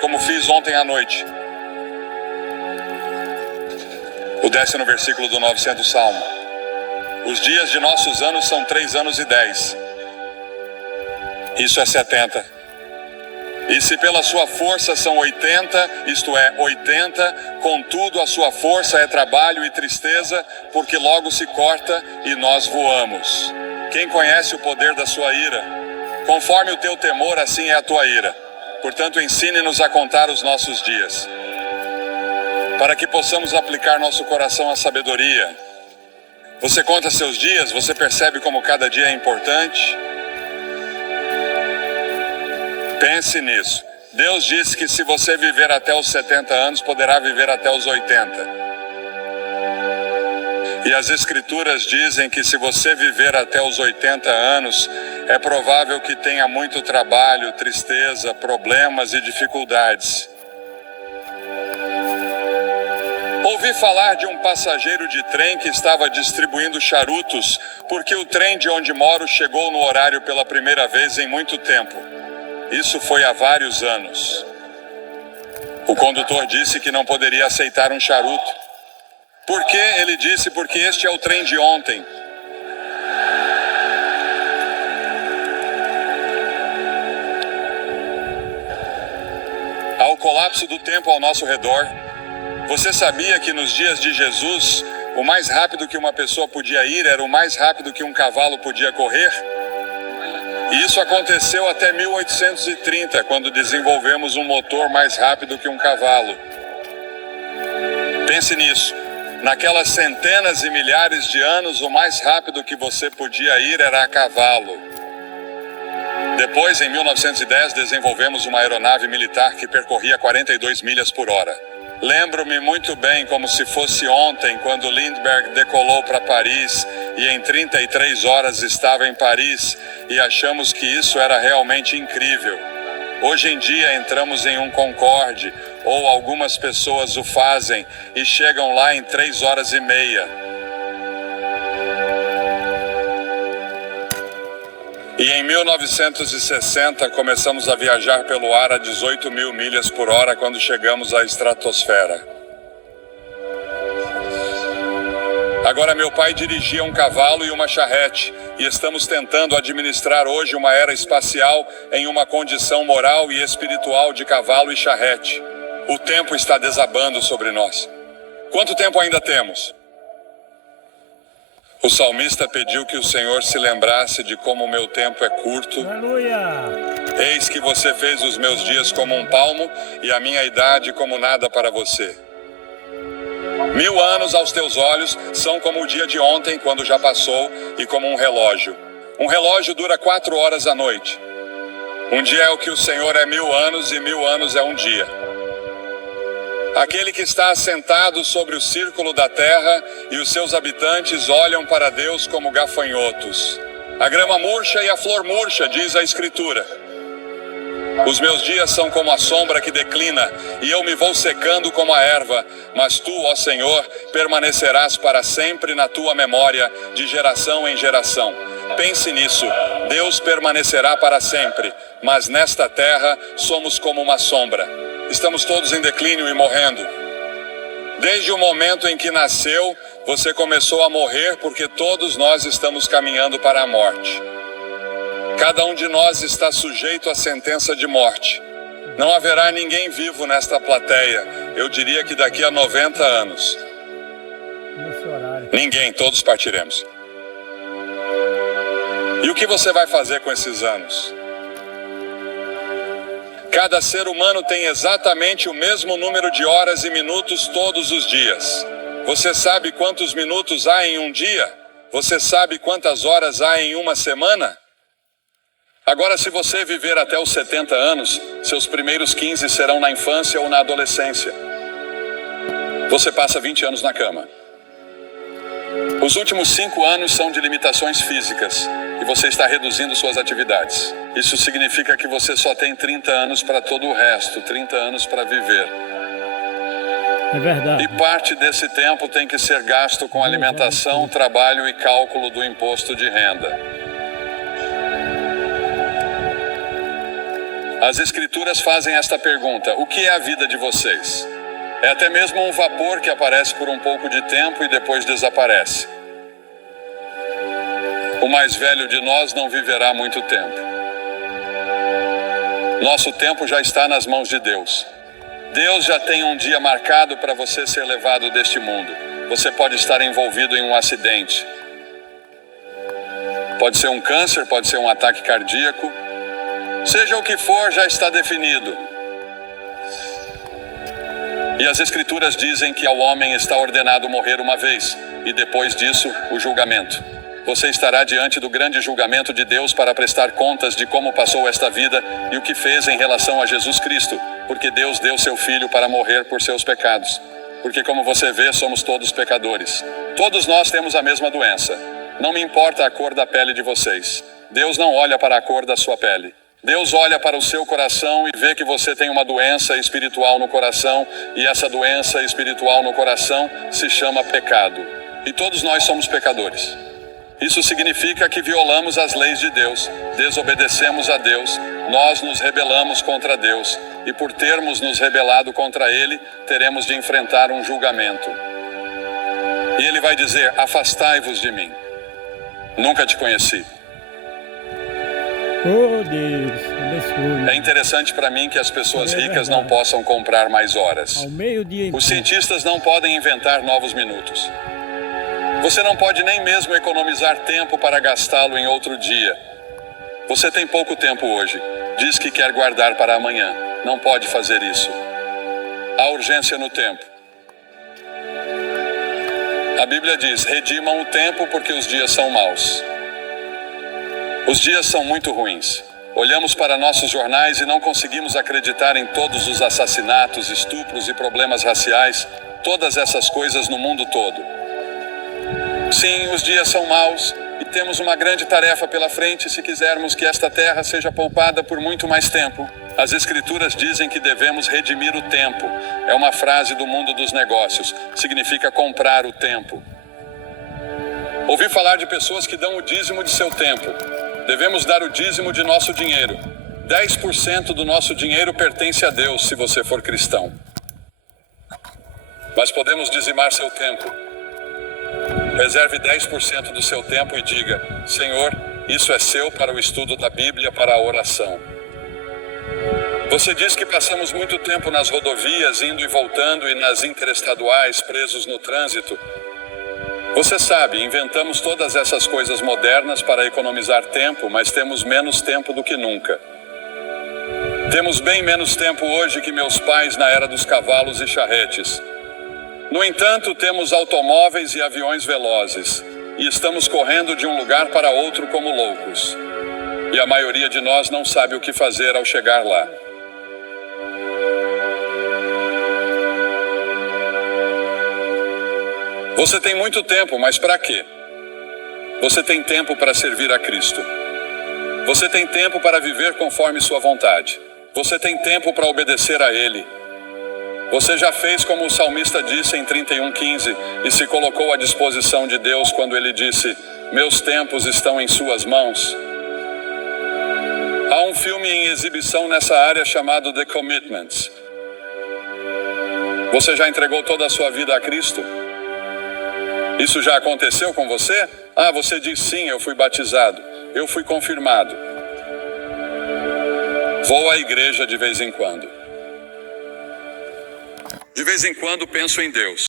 como fiz ontem à noite. O 10º versículo do 900 Salmo. Os dias de nossos anos são 3 anos e 10. Isso é 70. E se pela sua força são 80, isto é, 80, contudo a sua força é trabalho e tristeza, porque logo se corta e nós voamos. Quem conhece o poder da sua ira? Conforme o teu temor, assim é a tua ira. Portanto, ensine-nos a contar os nossos dias, para que possamos aplicar nosso coração à sabedoria. Você conta seus dias? Você percebe como cada dia é importante? Pense nisso. Deus disse que se você viver até os 70 anos, poderá viver até os 80. E as Escrituras dizem que se você viver até os 80 anos, é provável que tenha muito trabalho, tristeza, problemas e dificuldades. Ouvi falar de um passageiro de trem que estava distribuindo charutos, porque o trem de onde moro chegou no horário pela primeira vez em muito tempo. Isso foi há vários anos. O condutor disse que não poderia aceitar um charuto. Por quê? Ele disse, porque este é o trem de ontem. Há o colapso do tempo ao nosso redor. Você sabia que nos dias de Jesus, o mais rápido que uma pessoa podia ir era o mais rápido que um cavalo podia correr? E isso aconteceu até 1830, quando desenvolvemos um motor mais rápido que um cavalo. Pense nisso. Naquelas centenas e milhares de anos, o mais rápido que você podia ir era a cavalo. Depois, em 1910, desenvolvemos uma aeronave militar que percorria 42 milhas por hora. Lembro-me muito bem, como se fosse ontem, quando Lindbergh decolou para Paris e em 33 horas estava em Paris, e achamos que isso era realmente incrível. Hoje em dia entramos em um Concorde, ou algumas pessoas o fazem, e chegam lá em 3 horas e meia. E em 1960 começamos a viajar pelo ar a 18 mil milhas por hora quando chegamos à estratosfera. Agora meu pai dirigia um cavalo e uma charrete, e estamos tentando administrar hoje uma era espacial em uma condição moral e espiritual de cavalo e charrete. O tempo está desabando sobre nós. Quanto tempo ainda temos? O salmista pediu que o Senhor se lembrasse de como o meu tempo é curto. Aleluia! Eis que você fez os meus dias como um palmo e a minha idade como nada para você. 1000 anos aos teus olhos são como o dia de ontem, quando já passou, e como um relógio. Um relógio dura 4 horas à noite. Um dia é o que o Senhor é 1000 anos e 1000 anos é um dia. Aquele que está assentado sobre o círculo da terra e os seus habitantes olham para Deus como gafanhotos. A grama murcha e a flor murcha, diz a Escritura. Os meus dias são como a sombra que declina, e eu me vou secando como a erva, mas tu, ó Senhor, permanecerás para sempre na tua memória, de geração em geração. Pense nisso, Deus permanecerá para sempre, mas nesta terra somos como uma sombra. Estamos todos em declínio e morrendo. Desde o momento em que nasceu, você começou a morrer, porque todos nós estamos caminhando para a morte. Cada um de nós está sujeito à sentença de morte. Não haverá ninguém vivo nesta plateia. Eu diria que daqui a 90 anos. Ninguém, todos partiremos. E o que você vai fazer com esses anos? Cada ser humano tem exatamente o mesmo número de horas e minutos todos os dias. Você sabe quantos minutos há em um dia? Você sabe quantas horas há em uma semana? Agora, se você viver até os 70 anos, seus primeiros 15 serão na infância ou na adolescência. Você passa 20 anos na cama. Os últimos 5 anos são de limitações físicas, e você está reduzindo suas atividades. Isso significa que você só tem 30 anos para todo o resto, 30 anos para viver. É verdade. E parte desse tempo tem que ser gasto com alimentação, trabalho e cálculo do imposto de renda. As Escrituras fazem esta pergunta: o que é a vida de vocês? É até mesmo um vapor que aparece por um pouco de tempo e depois desaparece. O mais velho de nós não viverá muito tempo. Nosso tempo já está nas mãos de Deus. Deus já tem um dia marcado para você ser levado deste mundo. Você pode estar envolvido em um acidente. Pode ser um câncer, pode ser um ataque cardíaco. Seja o que for, já está definido. E as Escrituras dizem que ao homem está ordenado morrer uma vez, e depois disso, o julgamento. Você estará diante do grande julgamento de Deus para prestar contas de como passou esta vida e o que fez em relação a Jesus Cristo, porque Deus deu seu Filho para morrer por seus pecados. Porque, como você vê, somos todos pecadores. Todos nós temos a mesma doença. Não me importa a cor da pele de vocês. Deus não olha para a cor da sua pele. Deus olha para o seu coração e vê que você tem uma doença espiritual no coração, e essa doença espiritual no coração se chama pecado. E todos nós somos pecadores. Isso significa que violamos as leis de Deus, desobedecemos a Deus, nós nos rebelamos contra Deus, e por termos nos rebelado contra Ele, teremos de enfrentar um julgamento. E Ele vai dizer: afastai-vos de mim. Nunca te conheci. Oh Deus, abençoe. É interessante para mim que as pessoas ricas não possam comprar mais horas. Ao meio-dia. Os cientistas não podem inventar novos minutos. Você não pode nem mesmo economizar tempo para gastá-lo em outro dia. Você tem pouco tempo hoje. Diz que quer guardar para amanhã. Não pode fazer isso. Há urgência no tempo. A Bíblia diz: redimam o tempo porque os dias são maus. Os dias são muito ruins. Olhamos para nossos jornais e não conseguimos acreditar em todos os assassinatos, estupros e problemas raciais, todas essas coisas no mundo todo. Sim, os dias são maus e temos uma grande tarefa pela frente se quisermos que esta terra seja poupada por muito mais tempo. As Escrituras dizem que devemos redimir o tempo. É uma frase do mundo dos negócios. Significa comprar o tempo. Ouvi falar de pessoas que dão o dízimo de seu tempo. Devemos dar o dízimo de nosso dinheiro. 10% do nosso dinheiro pertence a Deus se você for cristão. Mas podemos dizimar seu tempo. Reserve 10% do seu tempo e diga: Senhor, isso é seu para o estudo da Bíblia, para a oração. Você diz que passamos muito tempo nas rodovias, indo e voltando, e nas interestaduais, presos no trânsito. Você sabe, inventamos todas essas coisas modernas para economizar tempo, mas temos menos tempo do que nunca. Temos bem menos tempo hoje que meus pais na era dos cavalos e charretes. No entanto, temos automóveis e aviões velozes, e estamos correndo de um lugar para outro como loucos. E a maioria de nós não sabe o que fazer ao chegar lá. Você tem muito tempo, mas para quê? Você tem tempo para servir a Cristo. Você tem tempo para viver conforme sua vontade. Você tem tempo para obedecer a Ele. Você já fez como o salmista disse em 31:15 e se colocou à disposição de Deus quando ele disse: meus tempos estão em suas mãos. Há um filme em exibição nessa área chamado The Commitments. Você já entregou toda a sua vida a Cristo? Isso já aconteceu com você? Você diz sim, eu fui batizado, eu fui confirmado. Vou à igreja de vez em quando. De vez em quando penso em Deus.